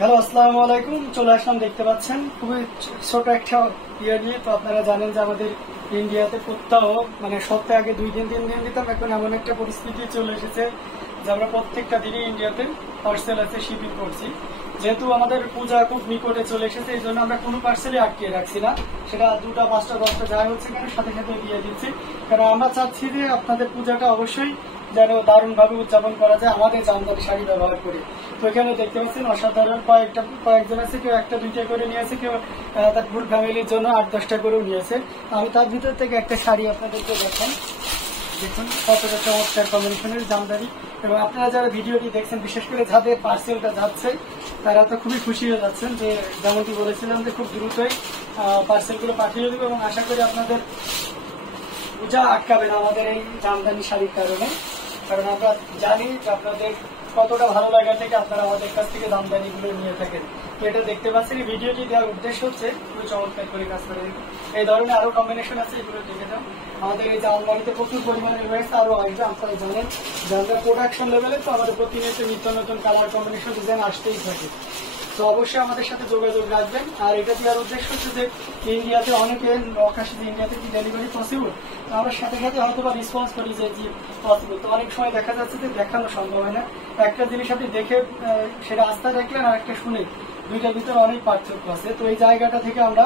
Hello, আসসালামু আলাইকুম। চলে আসলাম, দেখতে পাচ্ছেন খুবই ছোট একটা ইয়ে নিয়ে। তো আপনারা জানেন যে আমাদের ইন্ডিয়াতে প্রত্যহ মানে সপ্তাহে আগে 2-3 দিন দিতাম, এখন এমন একটা পরিস্থিতি চলে এসেছে যে আমরা প্রত্যেকটা দিনই ইন্ডিয়াতে পার্সেল আছে শিপিং করছি। যেহেতু আমাদের পূজা খুব নিকটে চলে এসেছে, এই জন্য আমরা কোনো পার্সেলই আটকে রাখছি না। সেটা 2টা 5টা 10টা যাই হচ্ছে কেন সাথে সাথে দিয়ে দিচ্ছি, কারণ আমরা চাচ্ছি যে আপনাদের পূজাটা অবশ্যই যেন দারুণ ভাবে উদযাপন করা যায় আমাদের জামদানি শাড়ি ব্যবহার করে। তো এখানে দেখতে পাচ্ছেন অসাধারণ কয়েকজন আছে, কেউ 1টা 2টা করে নিয়েছে, কেউ তার ফুল ফ্যামিলির জন্য 8-10টা করেও নিয়েছে। আমি তার ভিতর থেকে একটা শাড়ি আপনাদেরকে দেখান। দেখুন কতটা চমৎকার কম্বিনেশনের জামদানি। এবং আপনারা যারা ভিডিওটি দেখছেন, বিশেষ করে যাদের পার্সেলটা যাচ্ছে তারা তো খুবই খুশি হয়ে যাচ্ছেন যে যেমনটি বলেছিলাম যে খুব দ্রুতই পার্সেলগুলো পাঠিয়ে দেবো, এবং আশা করি আপনাদের পূজা আটকাবে না আমাদের এই জামদানি শাড়ির কারণে। কারণ আমরা জানি যে আপনাদের কতটা ভালো লাগা থেকে আপনারা আমাদের কাছ থেকে জামদানি গুলো নিয়ে থাকেন। তো এটা দেখতে পাচ্ছেন, এই ভিডিওটি দেওয়ার উদ্দেশ্য হচ্ছে খুবই চমৎকার করে কাজ করে। এই ধরনের আরো কম্বিনেশন আছে, এগুলো দেখে যান। আমাদের এই যে আলমারিতে প্রচুর পরিমাণে রয়েছে, আরো আসবে। আপনারা জানেন যে আমরা প্রোডাকশন লেভেলে তো আমাদের প্রতিনিয়ত নিত্য নতুন কালার কম্বিনেশন ডিজাইন আসতেই থাকে। তো অবশ্যই আমাদের সাথে যোগাযোগ রাখবেন। আর এটা দেওয়ার উদ্দেশ্য হচ্ছে যে ইন্ডিয়াতে অনেকে আকাশে ইন্ডিয়াতে কি ডেলিভারি পসিবল, তো আমরা সাথে সাথে হয়তো বা রেসপন্স করি যে পসিবল। তো অনেক সময় দেখা যাচ্ছে যে দেখানো সম্ভব হয় না। একটা জিনিস আপনি দেখে সেটা আস্থা রাখলেন, আর একটা শুনে, দুইটার ভিতরে অনেক পার্থক্য আছে। তো এই জায়গাটা থেকে আমরা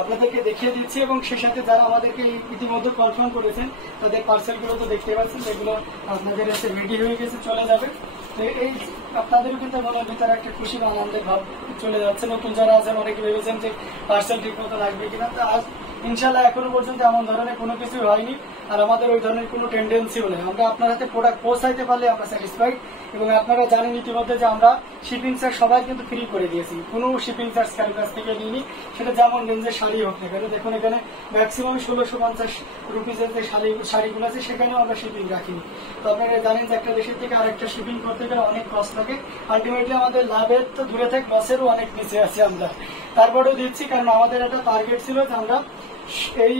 আপনাদেরকে দেখিয়ে দিচ্ছি, এবং সে সাথে যারা আমাদেরকে ইতিমধ্যে কনফার্ম করেছেন তাদের পার্সেলগুলো তো দেখতে পাচ্ছেন, যেগুলো আপনাদের কাছে রেডি হয়ে গেছে, চলে যাবে। তো এই আপনাদেরও কিন্তু মনের ভিতরে একটা খুশি বা আনন্দের ভাব চলে যাচ্ছে। নতুন যারা আছেন অনেকে ভেবেছেন যে পার্সেল ঠিক মতো লাগবে কিনা, তো আজ ইনশাল্লাহ এখনো পর্যন্ত এমন ধরনের কোনো কিছু হয়নি, আর আমাদের ওই ধরনের কোনো টেন্ডেন্সিও নেই। আমরা আপনার হাতে প্রোডাক্ট পৌঁছাইতে পারলে আমরা স্যাটিসফাইড। এবং আপনারা জানেন ইতিমধ্যে যে আমরা শিপিং চার্জ সবাই কিন্তু ফ্রি করে দিয়েছি, কোনো শিপিং চার্জ কারোর কাছ থেকে নিইনি, সেটা যেমন রেঞ্জের শাড়ি হোক না কেন। দেখুন এখানে ম্যাক্সিমাম 1650 রুপিজের যে শাড়িগুলো আছে সেখানেও আমরা শিপিং রাখিনি। তো আপনারা জানেন যে একটা দেশের থেকে আরেকটা শিপিং করতে গেলে অনেক কষ্ট লাগে। আলটিমেটলি আমাদের লাভের তো দূরে থেকে লসেরও অনেক নিচে আছে আমরা, তারপরেও দিচ্ছি, কারণ আমাদের একটা টার্গেট ছিল যে আমরা এই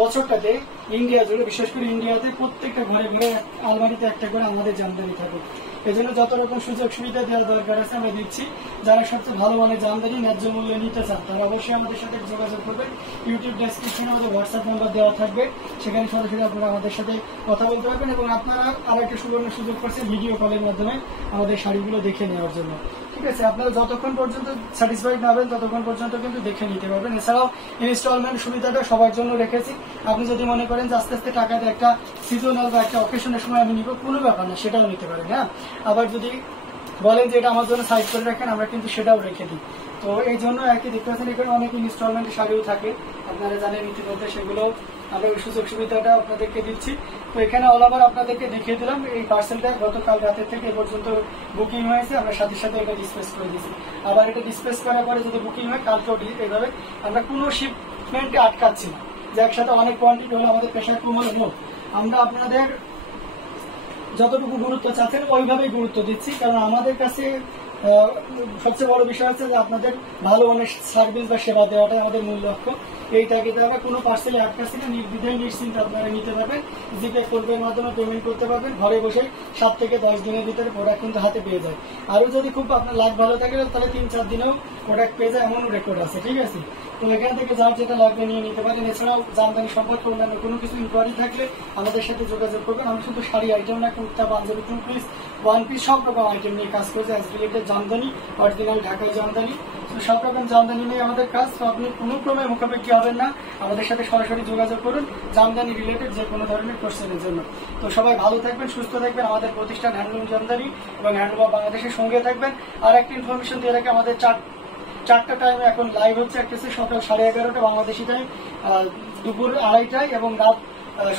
বছরটাতে ইন্ডিয়া জুড়ে, বিশেষ করে ইন্ডিয়াতে প্রত্যেকটা ঘরে ঘরে আলমারিতে একটা করে আমাদের জামদানি থাকুক। এই জন্য যত রকম সুযোগ সুবিধা দেওয়া দরকার আছে আমরা দিচ্ছি। যারা সবচেয়ে ভালো মানের জামদানি ন্যায্য মূল্যে নিতে চান তারা অবশ্যই আমাদের সাথে যোগাযোগ করবেন। ইউটিউব ডেসক্রিপশনে আমাদের হোয়াটসঅ্যাপ নাম্বার দেওয়া থাকবে, সেখানে সরাসরি আপনারা আমাদের সাথে কথা বলতে পারবেন। এবং আপনারা আর একটা সুবর্ণ সুযোগ করছেন ভিডিও কলের মাধ্যমে আমাদের শাড়িগুলো দেখে নেওয়ার জন্য। ঠিক আছে, আপনারা যতক্ষণ পর্যন্ত স্যাটিসফাইড না হবেন ততক্ষণ পর্যন্ত কিন্তু দেখে নিতে পারবেন। এছাড়াও ইনস্টলমেন্ট সুবিধাটা সবার জন্য রেখেছি। আপনি যদি মনে করেন যে আস্তে আস্তে টাকা দিয়ে একটা সিজনাল বা একটা অকেশনের সময় আমি নিব, কোনো ব্যাপার না, সেটাও নিতে পারেন। হ্যাঁ, আবার যদি বলেন যে এটা আমার জন্য সাইড করে রাখেন, আমরা কিন্তু সেটাও রেখে দিই। তো এই জন্য আর কি দেখতে পাচ্ছেন এখানে অনেক ইনস্টলমেন্ট শাড়িও থাকে, আপনারা জানেন ইতিমধ্যে, সেগুলো আমরা ওই সুযোগ সুবিধাটা আপনাদেরকে দিচ্ছি। তো এখানে অল ওভার আপনাদেরকে দেখিয়ে দিলাম। এই পার্সেলটা গতকাল রাতের থেকে এ পর্যন্ত বুকিং হয়েছে, আমরা সাথে সাথে এটা ডিসপ্লেস করে দিচ্ছি। আবার এটা ডিসপ্লেস করার পরে যদি বুকিং হয় কালকেও এইভাবে আমরা কোনো শিপমেন্টে আটকাচ্ছি না যে একসাথে অনেক কোয়ান্টিটি হলে আমাদের প্রেশার কম হলো। আমরা আপনাদের যতটুকু গুরুত্ব চাচ্ছেন ওইভাবেই গুরুত্ব দিচ্ছি, কারণ আমাদের কাছে সবচেয়ে বড় বিষয় হচ্ছে যে আপনাদের ভালো মানের সার্ভিস বা সেবা দেওয়াটাই আমাদের মূল লক্ষ্য। এইটাকে আমরা কোনো পার্সেলে আটকাচ্ছি না, নির্দ্বিধায় নিশ্চিন্তে আপনারা নিতে পারবেন। জিপে ফোনপের মাধ্যমে পেমেন্ট করতে পারবেন, ঘরে বসে 7 থেকে 10 দিনের ভিতরে প্রোডাক্ট কিন্তু হাতে পেয়ে যায়। আরও যদি খুব আপনার লাভ ভালো থাকে তাহলে 3-4 দিনেও প্রোডাক্ট পেয়ে যায়, এমনও রেকর্ড আছে। ঠিক আছে, তো এখান থেকে যার যেটা লাগবে নিয়ে নিতে পারেন। এছাড়াও জামদানি সম্পর্কে অন্যান্য কোনো কিছু ইনকোয়ারি থাকলে আমাদের সাথে যোগাযোগ করবেন। আমি শুধু শাড়ি আইটেম না, কুর্তা, পাঞ্জাবি, 2 পিস, 1 পিস সব রকম আইটেম নিয়ে কাজ করছে। অ্যাজ রিলেটেড জামদানি, অরিজিনাল ঢাকায় জামদানি, তো সব রকম জামদানি নিয়ে আমাদের কাজ। তো আপনি কোনো ক্রমে মুখাপেক্ষি হবেন না, আমাদের সাথে সরাসরি যোগাযোগ করুন জামদানি রিলেটেড যে কোনো ধরনের কোশ্চেনের জন্য। তো সবাই ভালো থাকবেন, সুস্থ থাকবেন। আমাদের প্রতিষ্ঠান হ্যান্ডলুম জামদানি এবং হ্যান্ডলুম অফ বাংলাদেশের সঙ্গে থাকবেন। আর একটা ইনফরমেশন দিয়ে রাখি, আমাদের 4টা টাইমে এখন লাইভ হচ্ছে। একটা হচ্ছে সকাল 11:30 বাংলাদেশি টাইম, দুপুর 2:30টায়, এবং রাত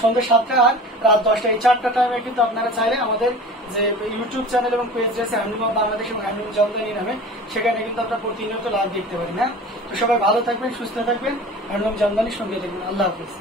সন্ধ্যে 7টা আর রাত 10টা। এই 4টা টাইমে কিন্তু আপনারা চাইলে আমাদের যে ইউটিউব চ্যানেল এবং পেজ রয়েছে হ্যান্ডলুম অফ বাংলাদেশ এবং হ্যান্ডলুম জামদানি নামে, সেখানে কিন্তু আপনারা প্রতিনিয়ত লাইভ দেখতে পারেন। হ্যাঁ, তো সবাই ভালো থাকবেন, সুস্থ থাকবেন, হ্যান্ডলুম জামদানির সঙ্গে থাকবেন। আল্লাহ হাফিজ।